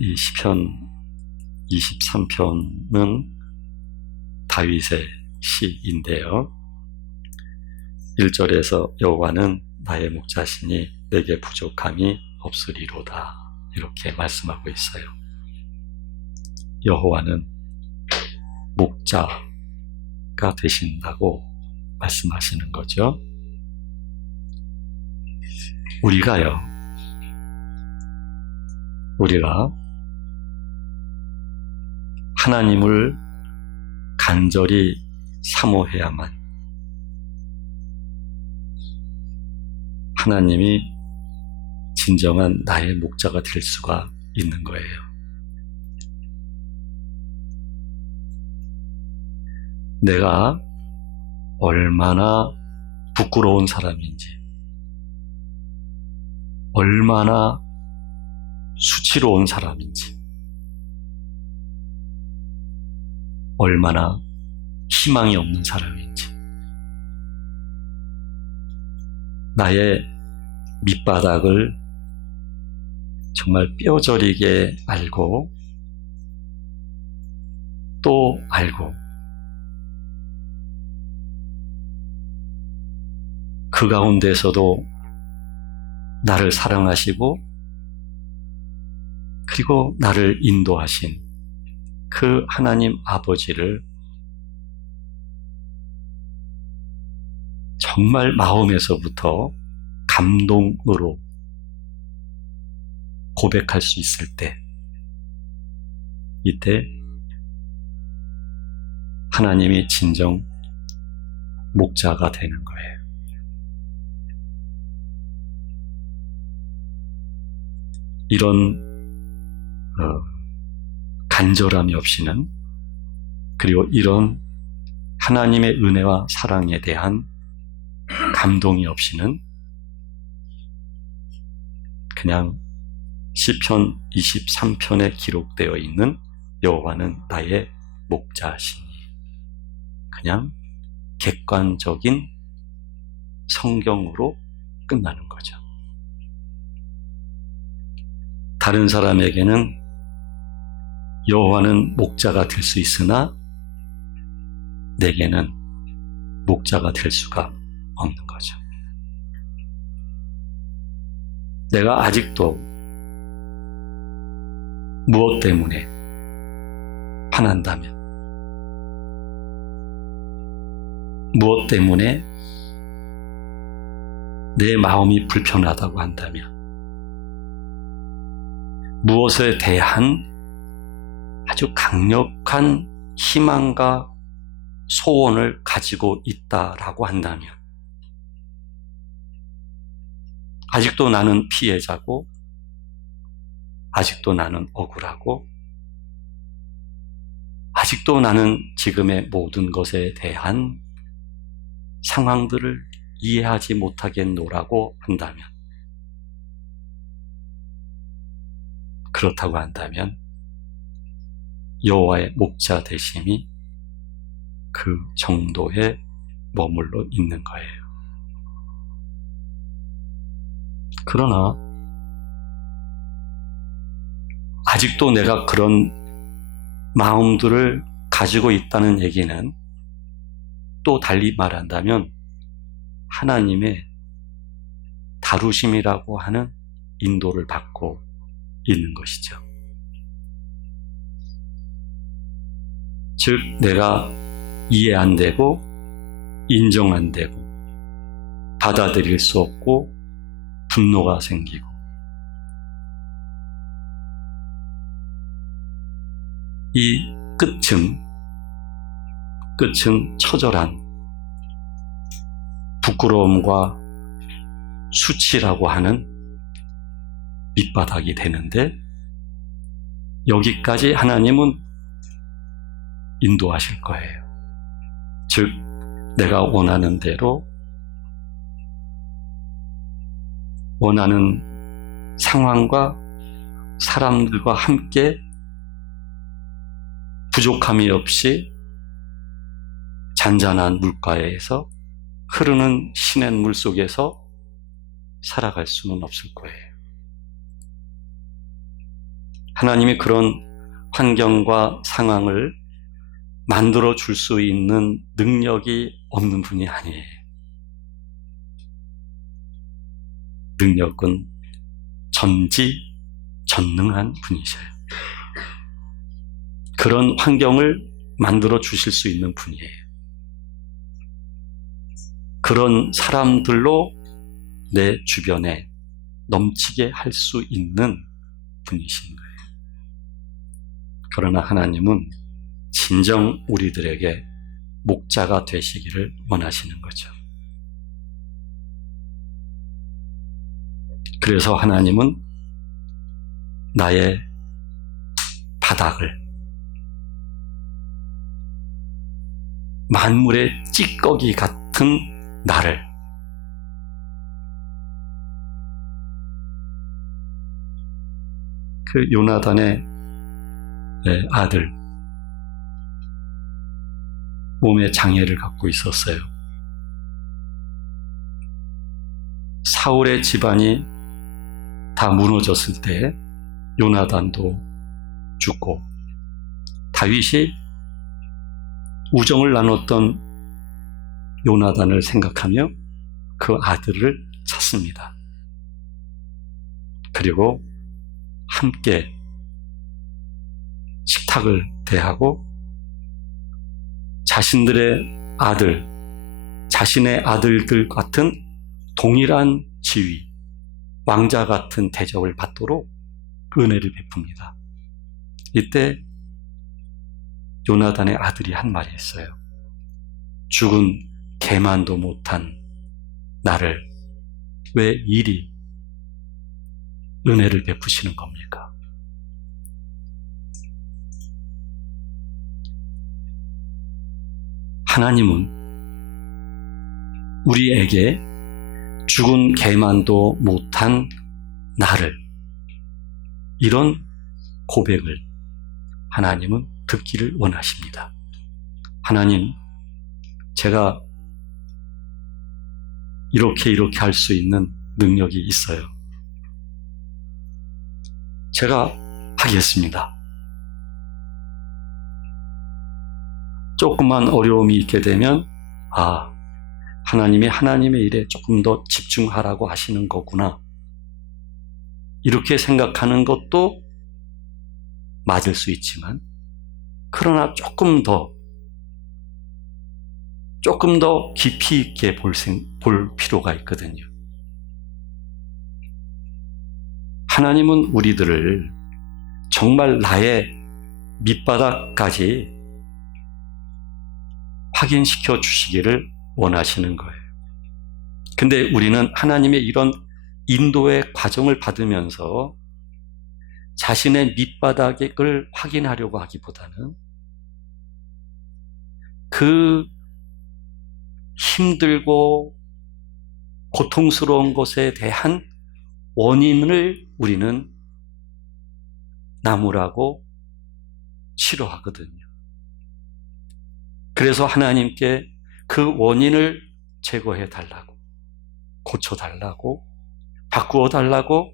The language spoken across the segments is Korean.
이 시편 23편은 다윗의 시인데요. 1절에서 여호와는 나의 목자시니 내게 부족함이 없으리로다, 이렇게 말씀하고 있어요. 여호와는 목자가 되신다고 말씀하시는 거죠. 우리가 하나님을 간절히 사모해야만 하나님이 진정한 나의 목자가 될 수가 있는 거예요. 내가 얼마나 부끄러운 사람인지, 얼마나 수치로운 사람인지, 얼마나 희망이 없는 사람인지, 나의 밑바닥을 정말 뼈저리게 알고 또 알고, 그 가운데서도 나를 사랑하시고 그리고 나를 인도하신 그 하나님 아버지를 정말 마음에서부터 감동으로 고백할 수 있을 때, 이때 하나님이 진정 목자가 되는 거예요. 이런 간절함이 없이는, 그리고 이런 하나님의 은혜와 사랑에 대한 감동이 없이는 그냥 시편 23편에 기록되어 있는 여호와는 나의 목자시니, 그냥 객관적인 성경으로 끝나는 거죠. 다른 사람에게는 여호와는 목자가 될 수 있으나 내게는 목자가 될 수가 없는 거죠. 내가 아직도 무엇 때문에 화난다면, 무엇 때문에 내 마음이 불편하다고 한다면, 무엇에 대한 아주 강력한 희망과 소원을 가지고 있다라고 한다면, 아직도 나는 피해자고, 아직도 나는 억울하고, 아직도 나는 지금의 모든 것에 대한 상황들을 이해하지 못하겠노라고 한다면, 그렇다고 한다면 여호와의 목자 되심이 그 정도에 머물러 있는 거예요. 그러나 아직도 내가 그런 마음들을 가지고 있다는 얘기는, 또 달리 말한다면 하나님의 다루심이라고 하는 인도를 받고 있는 것이죠. 즉, 내가 이해 안 되고 인정 안 되고 받아들일 수 없고 분노가 생기고, 이 끝은 처절한 부끄러움과 수치라고 하는 밑바닥이 되는데, 여기까지 하나님은 인도하실 거예요. 즉, 내가 원하는 대로, 원하는 상황과 사람들과 함께 부족함이 없이 잔잔한 물가에서, 흐르는 시냇물 속에서 살아갈 수는 없을 거예요. 하나님이 그런 환경과 상황을 만들어 줄 수 있는 능력이 없는 분이 아니에요. 능력은 전지전능한 분이셔요. 그런 환경을 만들어 주실 수 있는 분이에요. 그런 사람들로 내 주변에 넘치게 할 수 있는 분이신 거예요. 그러나 하나님은 진정 우리들에게 목자가 되시기를 원하시는 거죠. 그래서 하나님은 나의 바닥을, 만물의 찌꺼기 같은 나를 그 요나단의 아들, 몸에 장애를 갖고 있었어요. 사울의 집안이 다 무너졌을 때 요나단도 죽고, 다윗이 우정을 나눴던 요나단을 생각하며 그 아들을 찾습니다. 그리고 함께 식탁을 대하고 자신들의 아들, 자신의 아들들 같은 동일한 지위, 왕자 같은 대접을 받도록 은혜를 베풉니다. 이때 요나단의 아들이 한 말이 있어요. 죽은 개만도 못한 나를 왜 이리 은혜를 베푸시는 겁니까? 하나님은 우리에게 죽은 개만도 못한 나를, 이런 고백을 하나님은 듣기를 원하십니다. 하나님, 제가 이렇게 할 수 있는 능력이 있어요. 제가 하겠습니다. 조금만 어려움이 있게 되면 하나님이 하나님의 일에 조금 더 집중하라고 하시는 거구나, 이렇게 생각하는 것도 맞을 수 있지만, 그러나 조금 더 깊이 있게 볼 필요가 있거든요. 하나님은 우리들을 정말 나의 밑바닥까지 확인시켜 주시기를 원하시는 거예요. 근데 우리는 하나님의 이런 인도의 과정을 받으면서 자신의 밑바닥을 확인하려고 하기보다는 그 힘들고 고통스러운 것에 대한 원인을 우리는 나무라고 싫어하거든요. 그래서 하나님께 그 원인을 제거해 달라고, 고쳐달라고, 바꾸어 달라고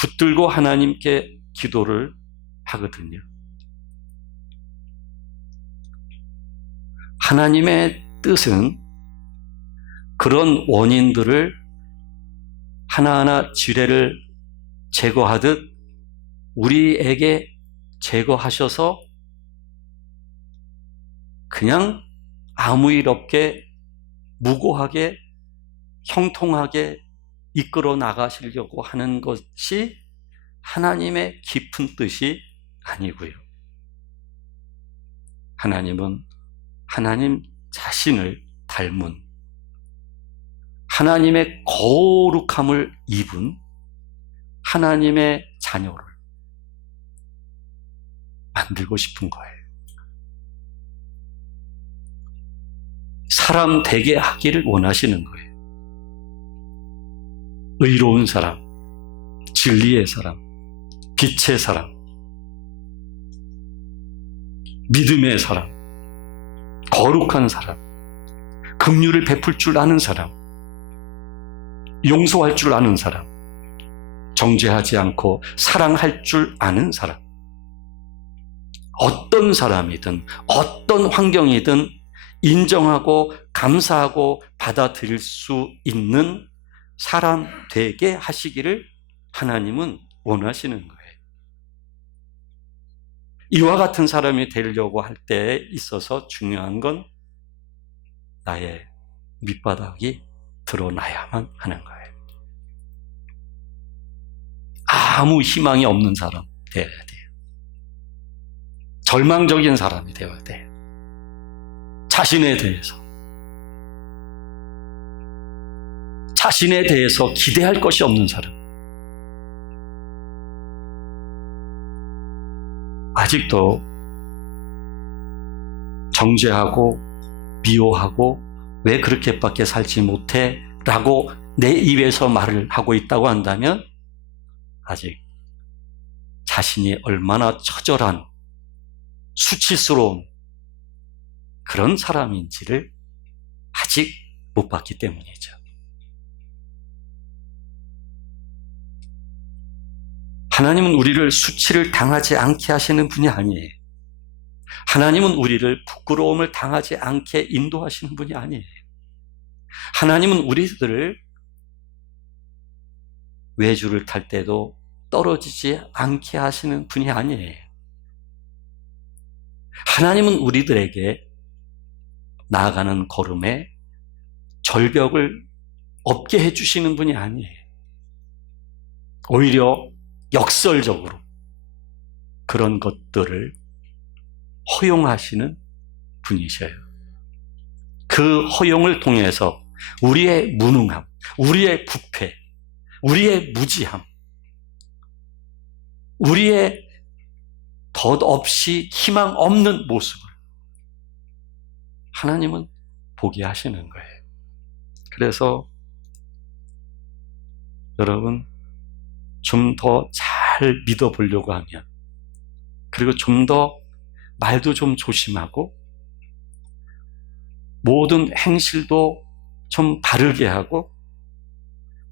붙들고 하나님께 기도를 하거든요. 하나님의 뜻은 그런 원인들을 하나하나 지뢰를 제거하듯 우리에게 제거하셔서 그냥 아무 일 없게 무고하게 형통하게 이끌어 나가시려고 하는 것이 하나님의 깊은 뜻이 아니고요. 하나님은 하나님 자신을 닮은, 하나님의 거룩함을 입은 하나님의 자녀를 만들고 싶은 거예요. 사람 되게 하기를 원하시는 거예요. 의로운 사람, 진리의 사람, 빛의 사람, 믿음의 사람, 거룩한 사람, 긍휼을 베풀 줄 아는 사람, 용서할 줄 아는 사람, 정죄하지 않고 사랑할 줄 아는 사람, 어떤 사람이든 어떤 환경이든 인정하고 감사하고 받아들일 수 있는 사람 되게 하시기를 하나님은 원하시는 거예요. 이와 같은 사람이 되려고 할 때에 있어서 중요한 건 나의 밑바닥이 드러나야만 하는 거예요. 아무 희망이 없는 사람 되어야 돼요. 절망적인 사람이 되어야 돼요. 자신에 대해서 기대할 것이 없는 사람. 아직도 정죄하고 미워하고 왜 그렇게밖에 살지 못해? 라고 내 입에서 말을 하고 있다고 한다면 아직 자신이 얼마나 처절한 수치스러운 그런 사람인지를 아직 못 봤기 때문이죠. 하나님은 우리를 수치를 당하지 않게 하시는 분이 아니에요. 하나님은 우리를 부끄러움을 당하지 않게 인도하시는 분이 아니에요. 하나님은 우리들을 외주를 탈 때도 떨어지지 않게 하시는 분이 아니에요. 하나님은 우리들에게 나아가는 걸음에 절벽을 없게 해주시는 분이 아니에요. 오히려 역설적으로 그런 것들을 허용하시는 분이셔요. 그 허용을 통해서 우리의 무능함, 우리의 부패, 우리의 무지함, 우리의 덧없이 희망 없는 모습을 하나님은 보게 하시는 거예요. 그래서 여러분 좀 더 잘 믿어보려고 하면, 그리고 좀 더 말도 좀 조심하고 모든 행실도 좀 바르게 하고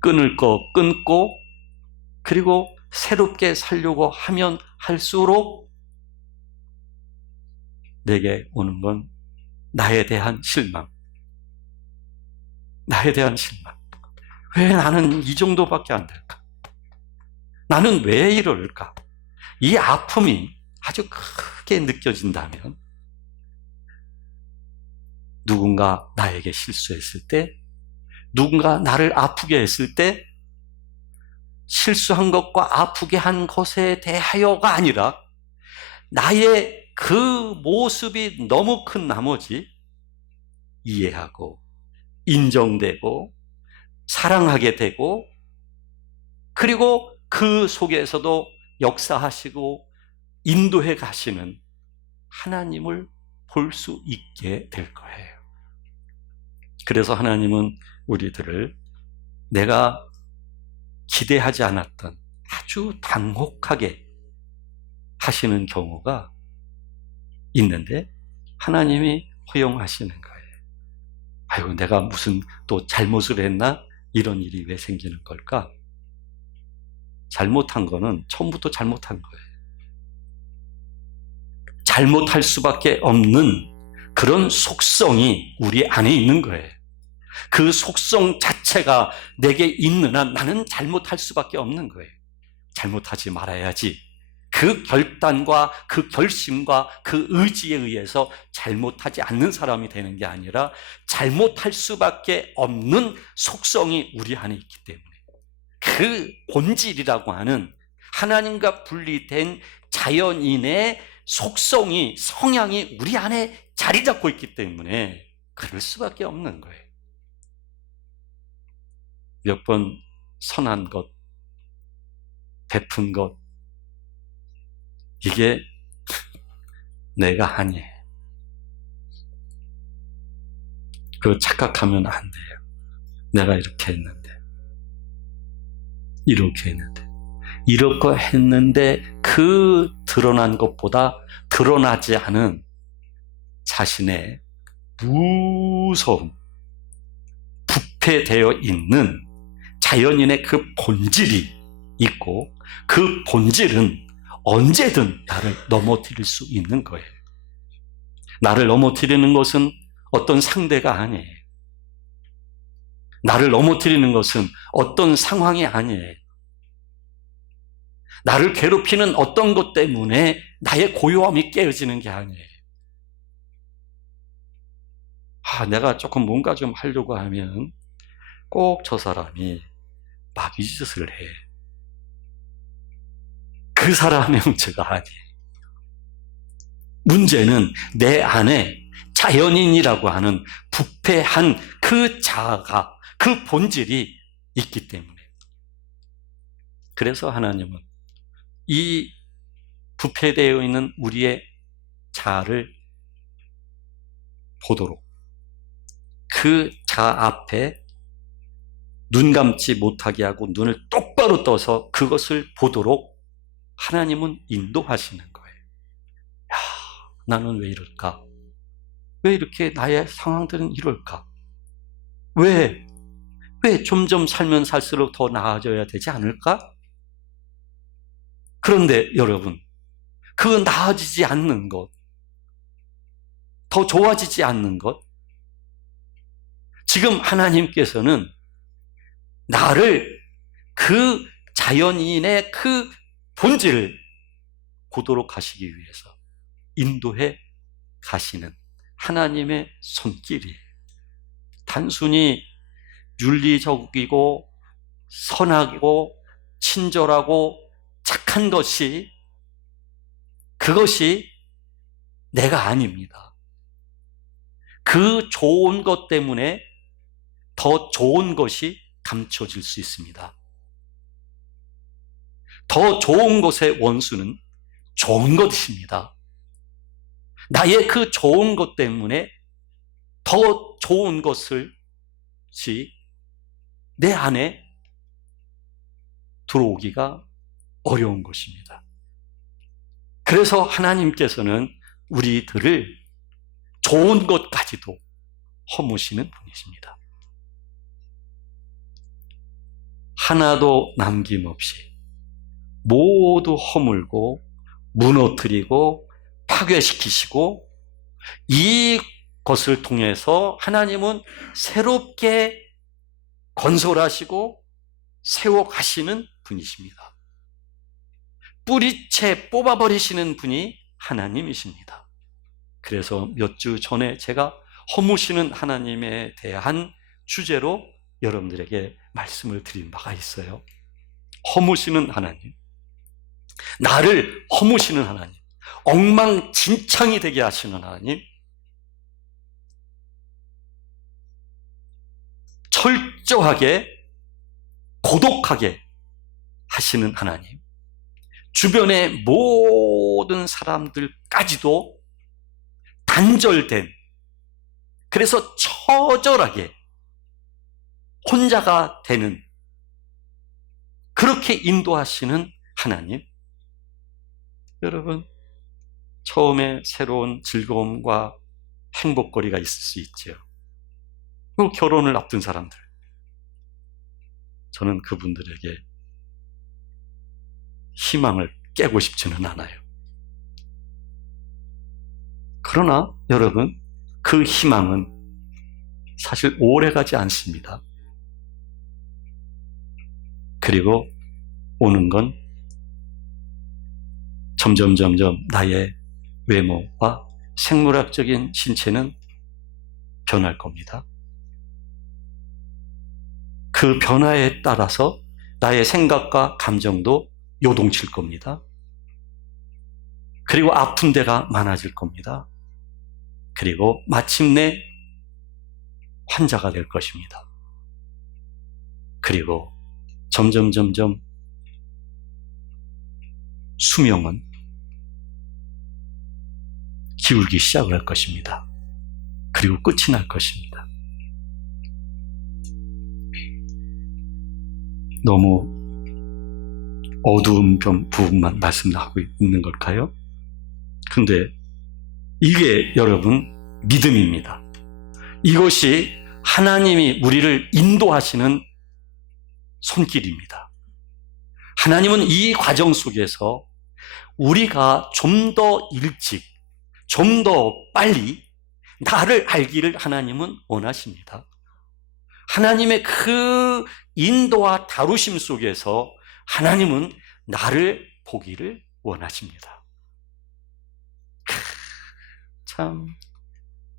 끊을 거 끊고 그리고 새롭게 살려고 하면 할수록 내게 오는 건 나에 대한 실망. 나에 대한 실망. 왜 나는 이 정도밖에 안 될까? 나는 왜 이럴까? 이 아픔이 아주 크게 느껴진다면 누군가 나에게 실수했을 때, 누군가 나를 아프게 했을 때 실수한 것과 아프게 한 것에 대하여가 아니라 나의 그 모습이 너무 큰 나머지 이해하고 인정되고 사랑하게 되고 그리고 그 속에서도 역사하시고 인도해 가시는 하나님을 볼 수 있게 될 거예요. 그래서 하나님은 우리들을 내가 기대하지 않았던 아주 당혹하게 하시는 경우가 있는데 하나님이 허용하시는 거예요. 아이고, 내가 무슨 또 잘못을 했나? 이런 일이 왜 생기는 걸까? 잘못한 거는 처음부터 잘못한 거예요. 잘못할 수밖에 없는 그런 속성이 우리 안에 있는 거예요. 그 속성 자체가 내게 있는 한 나는 잘못할 수밖에 없는 거예요. 잘못하지 말아야지. 그 결단과 그 결심과 그 의지에 의해서 잘못하지 않는 사람이 되는 게 아니라 잘못할 수밖에 없는 속성이 우리 안에 있기 때문에 그 본질이라고 하는 하나님과 분리된 자연인의 속성이, 성향이 우리 안에 자리 잡고 있기 때문에 그럴 수밖에 없는 거예요. 몇 번 선한 것, 베푼 것, 이게 내가 아니에요. 그거 착각하면 안 돼요. 내가 이렇게 했는데, 이렇게 했는데, 이렇게 했는데 그 드러난 것보다 드러나지 않은 자신의 무서움, 부패되어 있는 자연인의 그 본질이 있고 그 본질은 언제든 나를 넘어뜨릴 수 있는 거예요. 나를 넘어뜨리는 것은 어떤 상대가 아니에요. 나를 넘어뜨리는 것은 어떤 상황이 아니에요. 나를 괴롭히는 어떤 것 때문에 나의 고요함이 깨어지는 게 아니에요. 내가 조금 뭔가 좀 하려고 하면 꼭 저 사람이 마귀짓을 해. 그 사람의 문제가 아니에요. 문제는 내 안에 자연인이라고 하는 부패한 그 자아가, 그 본질이 있기 때문에. 그래서 하나님은 이 부패되어 있는 우리의 자아를 보도록, 그 자아 앞에 눈 감지 못하게 하고 눈을 똑바로 떠서 그것을 보도록 하나님은 인도하시는 거예요. 나는 왜 이럴까? 왜 이렇게 나의 상황들은 이럴까? 왜 점점 살면 살수록 더 나아져야 되지 않을까? 그런데 여러분, 그 나아지지 않는 것, 더 좋아지지 않는 것, 지금 하나님께서는 나를 그 자연인의 그 본질을 보도록 하시기 위해서 인도해 가시는 하나님의 손길이에요. 단순히 윤리적이고 선하고 친절하고 착한 것이, 그것이 내가 아닙니다. 그 좋은 것 때문에 더 좋은 것이 감춰질 수 있습니다. 더 좋은 것의 원수는 좋은 것입니다. 나의 그 좋은 것 때문에 더 좋은 것이 내 안에 들어오기가 어려운 것입니다. 그래서 하나님께서는 우리들을 좋은 것까지도 허무시는 분이십니다. 하나도 남김없이 모두 허물고 무너뜨리고 파괴시키시고, 이것을 통해서 하나님은 새롭게 건설하시고 세워가시는 분이십니다. 뿌리채 뽑아버리시는 분이 하나님이십니다. 그래서 몇 주 전에 제가 허무시는 하나님에 대한 주제로 여러분들에게 말씀을 드린 바가 있어요. 허무시는 하나님, 나를 허무시는 하나님, 엉망진창이 되게 하시는 하나님, 철저하게 고독하게 하시는 하나님, 주변의 모든 사람들까지도 단절된, 그래서 처절하게 혼자가 되는, 그렇게 인도하시는 하나님. 여러분, 처음에 새로운 즐거움과 행복거리가 있을 수 있죠. 결혼을 앞둔 사람들, 저는 그분들에게 희망을 깨고 싶지는 않아요. 그러나 여러분, 그 희망은 사실 오래가지 않습니다. 그리고 오는 건 점점 나의 외모와 생물학적인 신체는 변할 겁니다. 그 변화에 따라서 나의 생각과 감정도 요동칠 겁니다. 그리고 아픈 데가 많아질 겁니다. 그리고 마침내 환자가 될 것입니다. 그리고 점점 수명은 기울기 시작을 할 것입니다. 그리고 끝이 날 것입니다. 너무 어두운 부분만 말씀하고 있는 걸까요? 근데 이게 여러분 믿음입니다. 이것이 하나님이 우리를 인도하시는 손길입니다. 하나님은 이 과정 속에서 우리가 좀 더 일찍, 좀 더 빨리 나를 알기를 하나님은 원하십니다. 하나님의 그 인도와 다루심 속에서 하나님은 나를 보기를 원하십니다. 참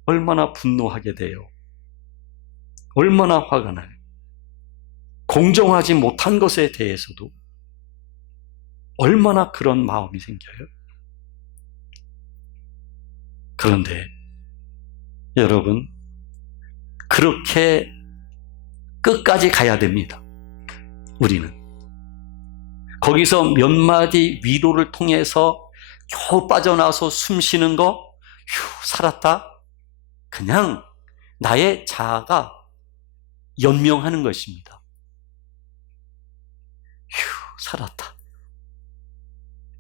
얼마나 분노하게 돼요. 얼마나 화가 나요. 공정하지 못한 것에 대해서도 얼마나 그런 마음이 생겨요. 그런데 여러분, 그렇게 끝까지 가야 됩니다. 우리는 거기서 몇 마디 위로를 통해서 겨우 빠져나와서 숨 쉬는 거, 휴, 살았다. 그냥 나의 자아가 연명하는 것입니다. 휴, 살았다.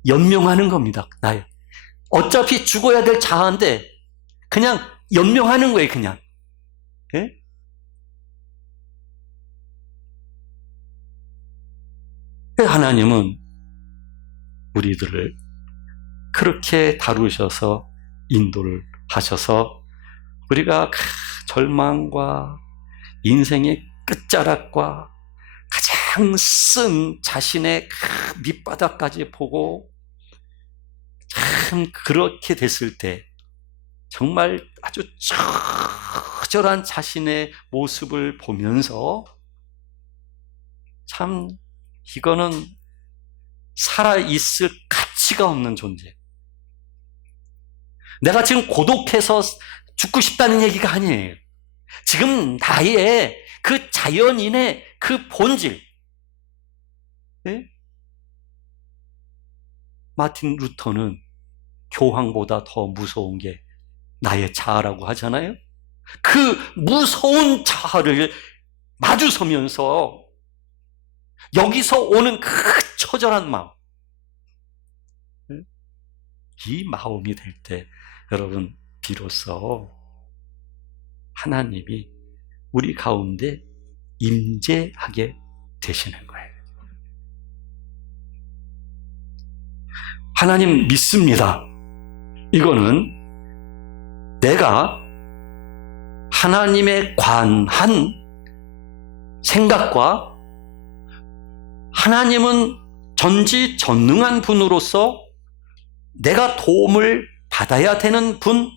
연명하는 겁니다. 나의. 어차피 죽어야 될 자아인데 그냥 연명하는 거예요. 그냥. 예? 하나님은 우리들을 그렇게 다루셔서 인도를 하셔서 우리가 절망과 인생의 끝자락과 가장 쓴 자신의 밑바닥까지 보고 참 그렇게 됐을 때 정말 아주 처절한 자신의 모습을 보면서 참 이거는 살아있을 가치가 없는 존재. 내가 지금 고독해서 죽고 싶다는 얘기가 아니에요. 지금 나의 그 자연인의 그 본질. 네? 마틴 루터는 교황보다 더 무서운 게 나의 자아라고 하잖아요. 그 무서운 자아를 마주서면서 여기서 오는 그 처절한 마음, 이 마음이 될 때 여러분 비로소 하나님이 우리 가운데 임재하게 되시는 거예요. 하나님 믿습니다. 이거는 내가 하나님에 관한 생각과 하나님은 전지전능한 분으로서 내가 도움을 받아야 되는 분,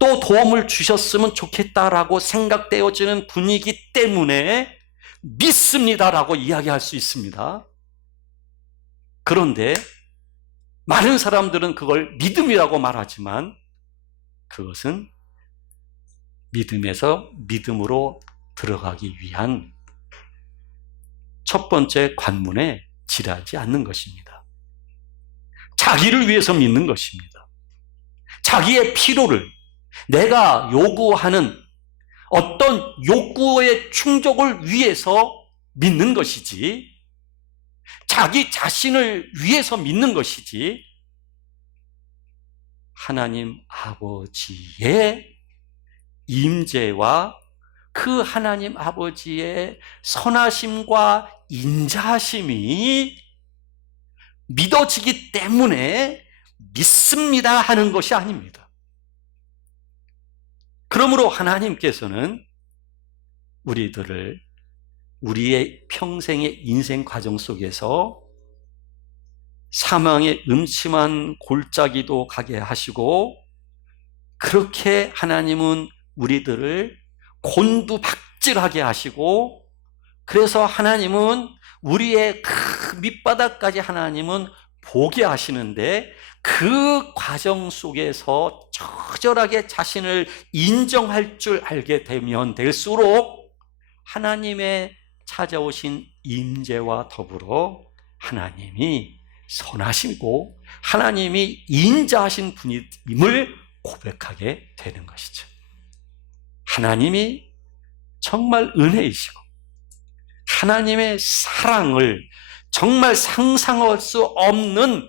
또 도움을 주셨으면 좋겠다라고 생각되어지는 분이기 때문에 믿습니다라고 이야기할 수 있습니다. 그런데 많은 사람들은 그걸 믿음이라고 말하지만 그것은 믿음에서 믿음으로 들어가기 위한 첫 번째 관문에 지나지 않는 것입니다. 자기를 위해서 믿는 것입니다. 자기의 필요를, 내가 요구하는 어떤 욕구의 충족을 위해서 믿는 것이지, 자기 자신을 위해서 믿는 것이지, 하나님 아버지의 임재와 그 하나님 아버지의 선하심과 인자하심이 믿어지기 때문에 믿습니다 하는 것이 아닙니다. 그러므로 하나님께서는 우리들을 우리의 평생의 인생 과정 속에서 사망의 음침한 골짜기도 가게 하시고, 그렇게 하나님은 우리들을 곤두박질하게 하시고, 그래서 하나님은 우리의 그 밑바닥까지 하나님은 보게 하시는데, 그 과정 속에서 처절하게 자신을 인정할 줄 알게 되면 될수록 하나님의 찾아오신 임재와 더불어 하나님이 선하시고 하나님이 인자하신 분임을 고백하게 되는 것이죠. 하나님이 정말 은혜이시고 하나님의 사랑을 정말 상상할 수 없는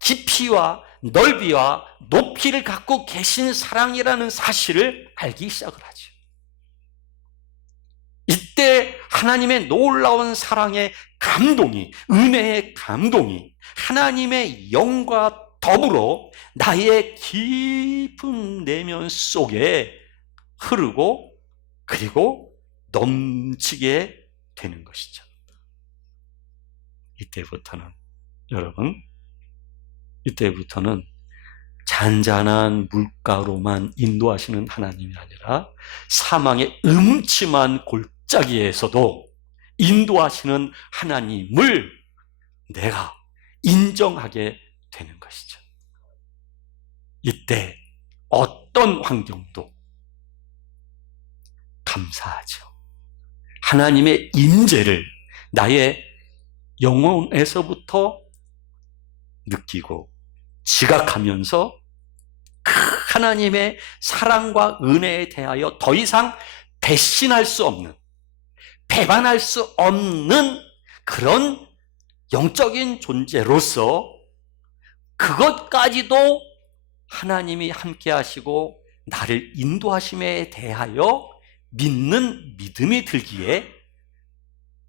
깊이와 넓이와 높이를 갖고 계신 사랑이라는 사실을 알기 시작을 하죠. 이때 하나님의 놀라운 사랑의 감동이, 은혜의 감동이 하나님의 영과 더불어 나의 깊은 내면 속에 흐르고 그리고 넘치게 되는 것이죠. 이때부터는 잔잔한 물가로만 인도하시는 하나님이 아니라 사망의 음침한 골짜기에서도 인도하시는 하나님을 내가 인정하게 되는 것이죠. 이때 어떤 환경도 감사하죠. 하나님의 임재를 나의 영혼에서부터 느끼고 지각하면서 그 하나님의 사랑과 은혜에 대하여 더 이상 배신할 수 없는, 배반할 수 없는 그런 영적인 존재로서 그것까지도 하나님이 함께 하시고 나를 인도하심에 대하여 믿는 믿음이 들기에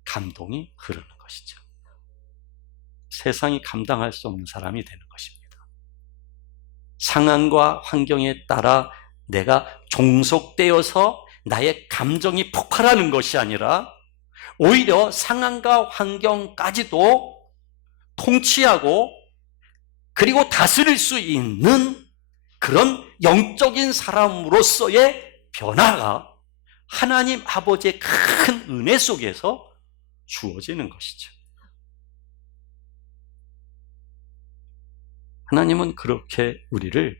감동이 흐르는 것이죠. 세상이 감당할 수 없는 사람이 되는 것입니다. 상황과 환경에 따라 내가 종속되어서 나의 감정이 폭발하는 것이 아니라 오히려 상황과 환경까지도 통치하고 그리고 다스릴 수 있는 그런 영적인 사람으로서의 변화가 하나님 아버지의 큰 은혜 속에서 주어지는 것이죠. 하나님은 그렇게 우리를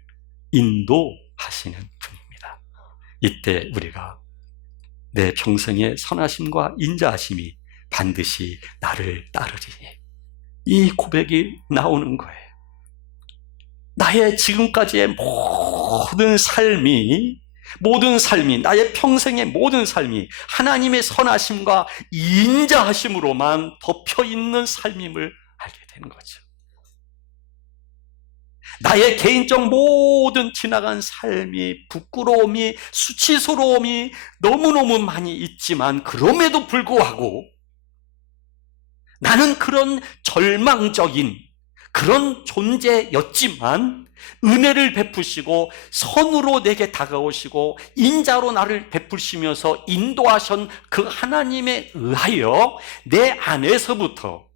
인도하시는 분입니다. 이때 우리가 내 평생의 선하심과 인자하심이 반드시 나를 따르리니 이 고백이 나오는 거예요. 나의 지금까지의 모든 삶이 나의 평생의 모든 삶이 하나님의 선하심과 인자하심으로만 덮여있는 삶임을 알게 되는 거죠. 나의 개인적 모든 지나간 삶이 부끄러움이 수치스러움이 너무너무 많이 있지만 그럼에도 불구하고 나는 그런 절망적인 그런 존재였지만 은혜를 베푸시고 선으로 내게 다가오시고 인자로 나를 베푸시면서 인도하신 그 하나님에 의하여 내 안에서부터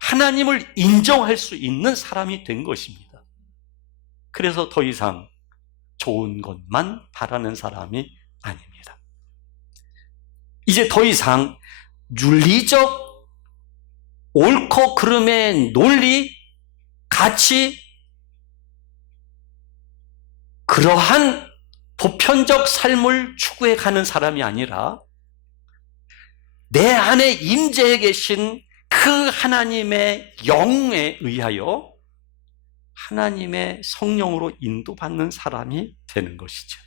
하나님을 인정할 수 있는 사람이 된 것입니다. 그래서 더 이상 좋은 것만 바라는 사람이 아닙니다. 이제 더 이상 윤리적 옳고 그름의 논리, 가치, 그러한 보편적 삶을 추구해 가는 사람이 아니라 내 안에 임재해 계신 그 하나님의 영에 의하여 하나님의 성령으로 인도받는 사람이 되는 것이죠.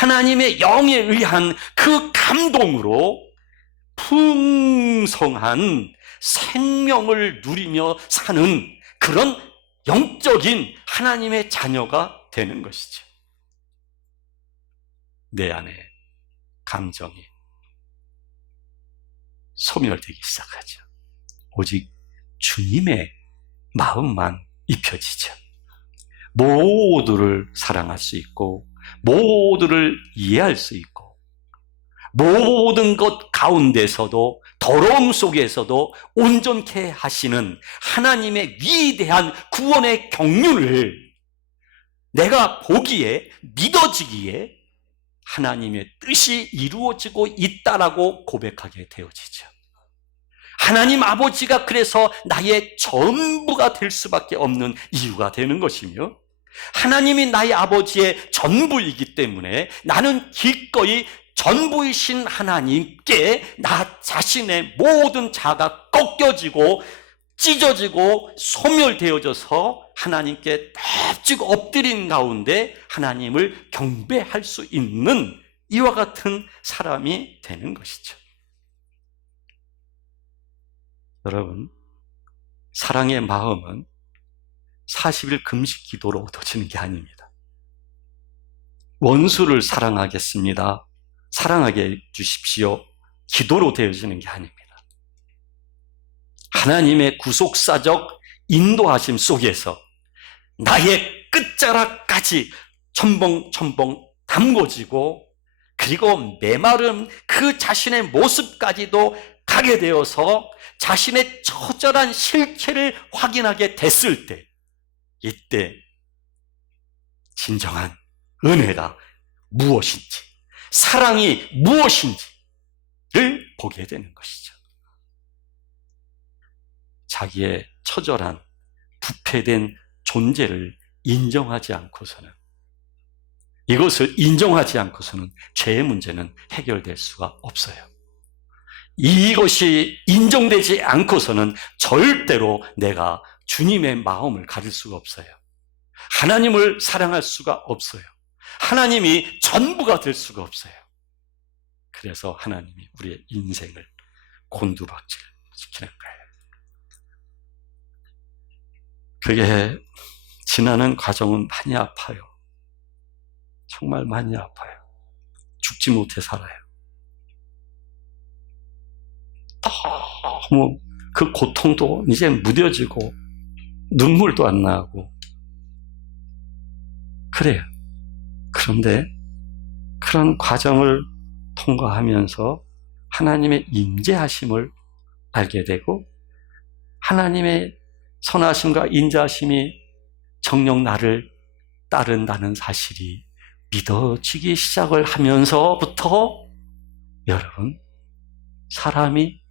하나님의 영에 의한 그 감동으로 풍성한 생명을 누리며 사는 그런 영적인 하나님의 자녀가 되는 것이죠. 내 안에 감정이 소멸되기 시작하죠. 오직 주님의 마음만 입혀지죠. 모두를 사랑할 수 있고 모두를 이해할 수 있고 모든 것 가운데서도 더러움 속에서도 온전케 하시는 하나님의 위대한 구원의 경륜을 내가 보기에 믿어지기에 하나님의 뜻이 이루어지고 있다라고 고백하게 되어지죠. 하나님 아버지가 그래서 나의 전부가 될 수밖에 없는 이유가 되는 것이며 하나님이 나의 아버지의 전부이기 때문에 나는 기꺼이 전부이신 하나님께 나 자신의 모든 자가 꺾여지고 찢어지고 소멸되어져서 하나님께 납죽 엎드린 가운데 하나님을 경배할 수 있는 이와 같은 사람이 되는 것이죠. 여러분, 사랑의 마음은 40일 금식 기도로 얻어지는 게 아닙니다. 원수를 사랑하겠습니다. 사랑하게 해주십시오. 기도로 되어지는 게 아닙니다. 하나님의 구속사적 인도하심 속에서 나의 끝자락까지 첨벙첨벙 담궈지고, 그리고 메마른 그 자신의 모습까지도 가게 되어서 자신의 처절한 실체를 확인하게 됐을 때, 이때 진정한 은혜가 무엇인지, 사랑이 무엇인지를 보게 되는 것이죠. 자기의 처절한 부패된 존재를 인정하지 않고서는, 이것을 인정하지 않고서는 죄의 문제는 해결될 수가 없어요. 이것이 인정되지 않고서는 절대로 내가 주님의 마음을 가질 수가 없어요. 하나님을 사랑할 수가 없어요. 하나님이 전부가 될 수가 없어요. 그래서 하나님이 우리의 인생을 곤두박질 시키는 거예요. 그게 지나는 과정은 많이 아파요. 정말 많이 아파요. 죽지 못해 살아요. 너무 그 고통도 이제 무뎌지고 눈물도 안 나고 그래요. 그런데 그런 과정을 통과하면서 하나님의 임재하심을 알게 되고, 하나님의 선하심과 인자하심이 정녕 나를 따른다는 사실이 믿어지기 시작을 하면서부터 여러분, 사람이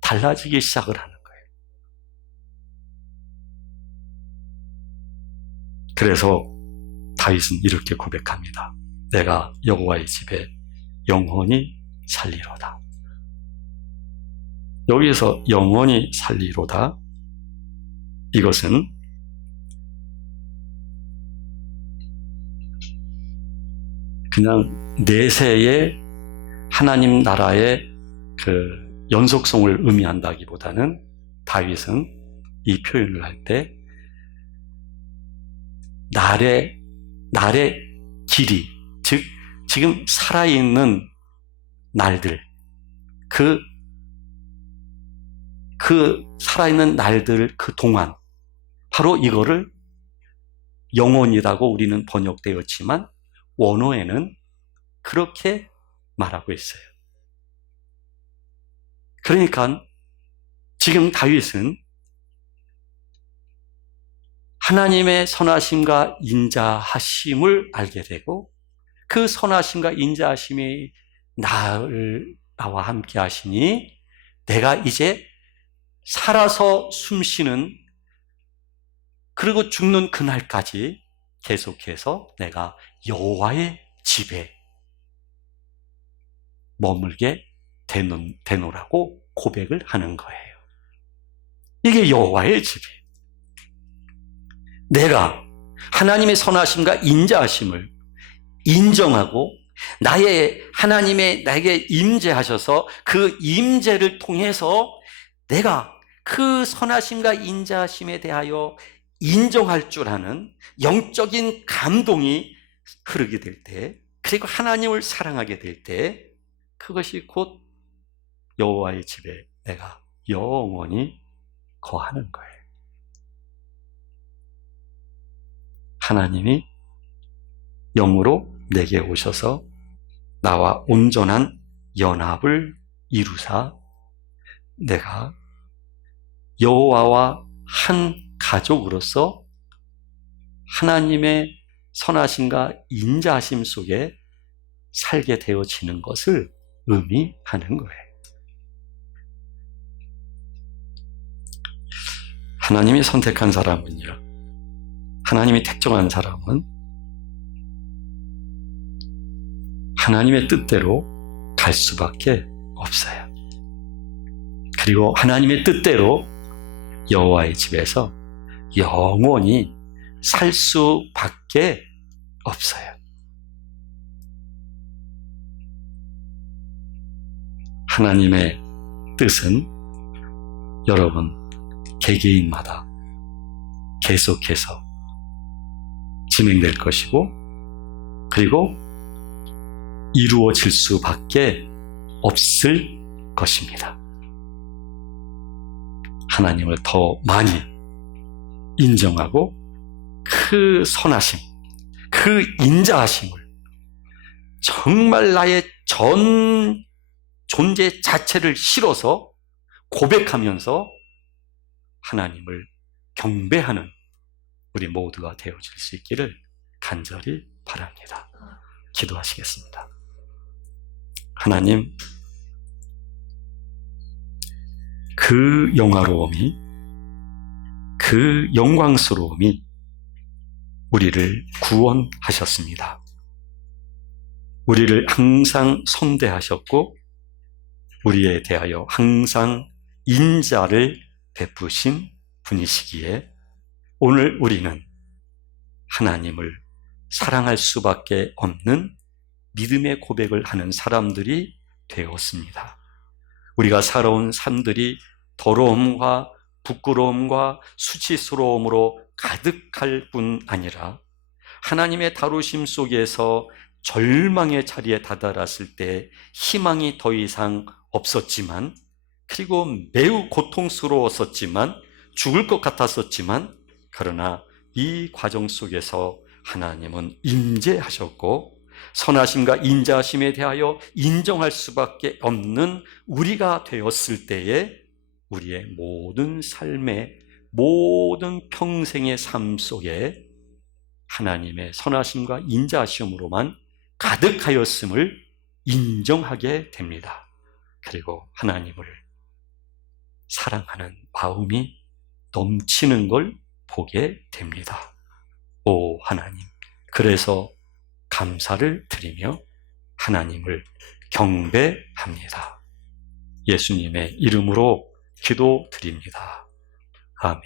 달라지기 시작을 하는 거예요. 그래서 다윗은 이렇게 고백합니다. 내가 여호와의 집에 영원히 살리로다. 여기서 영원히 살리로다, 이것은 그냥 내세의 하나님 나라의 그 연속성을 의미한다기보다는, 다윗은 이 표현을 할 때 날의 길이, 즉 지금 살아있는 날들, 그 살아있는 날들 그 동안, 바로 이거를 영원이라고 우리는 번역되었지만 원어에는 그렇게 말하고 있어요. 그러니까 지금 다윗은 하나님의 선하심과 인자하심을 알게 되고, 그 선하심과 인자하심이 나와 함께 하시니 내가 이제 살아서 숨쉬는, 그리고 죽는 그날까지 계속해서 내가 여호와의 집에 머물게 되노라고 고백을 하는 거예요. 이게 여호와의 집이에요. 내가 하나님의 선하심과 인자하심을 인정하고, 하나님의 나에게 임재하셔서 그 임재를 통해서 내가 그 선하심과 인자하심에 대하여 인정할 줄 아는 영적인 감동이 흐르게 될 때, 그리고 하나님을 사랑하게 될 때, 그것이 곧 여호와의 집에 내가 영원히 거하는 거예요. 하나님이 영으로 내게 오셔서 나와 온전한 연합을 이루사 내가 여호와와 한 가족으로서 하나님의 선하심과 인자하심 속에 살게 되어지는 것을 의미하는 거예요. 하나님이 선택한 사람은요, 하나님이 택정한 사람은 하나님의 뜻대로 갈 수밖에 없어요. 그리고 하나님의 뜻대로 여호와의 집에서 영원히 살 수밖에 없어요. 하나님의 뜻은 여러분 개개인마다 계속해서 진행될 것이고, 그리고 이루어질 수밖에 없을 것입니다. 하나님을 더 많이 인정하고 그 선하심, 그 인자하심을 정말 나의 전 존재 자체를 실어서 고백하면서 하나님을 경배하는 우리 모두가 되어질 수 있기를 간절히 바랍니다. 기도하시겠습니다. 하나님, 그 영화로움이, 그 영광스러움이 우리를 구원하셨습니다. 우리를 항상 선대하셨고 우리에 대하여 항상 인자를 베푸신 분이시기에 오늘 우리는 하나님을 사랑할 수밖에 없는 믿음의 고백을 하는 사람들이 되었습니다. 우리가 살아온 삶들이 더러움과 부끄러움과 수치스러움으로 가득할 뿐 아니라 하나님의 다루심 속에서 절망의 자리에 다다랐을 때 희망이 더 이상 없었지만, 그리고 매우 고통스러웠었지만, 죽을 것 같았었지만, 그러나 이 과정 속에서 하나님은 임재하셨고 선하심과 인자하심에 대하여 인정할 수밖에 없는 우리가 되었을 때에 우리의 모든 삶의 모든 평생의 삶 속에 하나님의 선하심과 인자하심으로만 가득하였음을 인정하게 됩니다. 그리고 하나님을 사랑하는 마음이 넘치는 걸 보게 됩니다. 오 하나님, 그래서 감사를 드리며 하나님을 경배합니다. 예수님의 이름으로 기도드립니다. 아멘.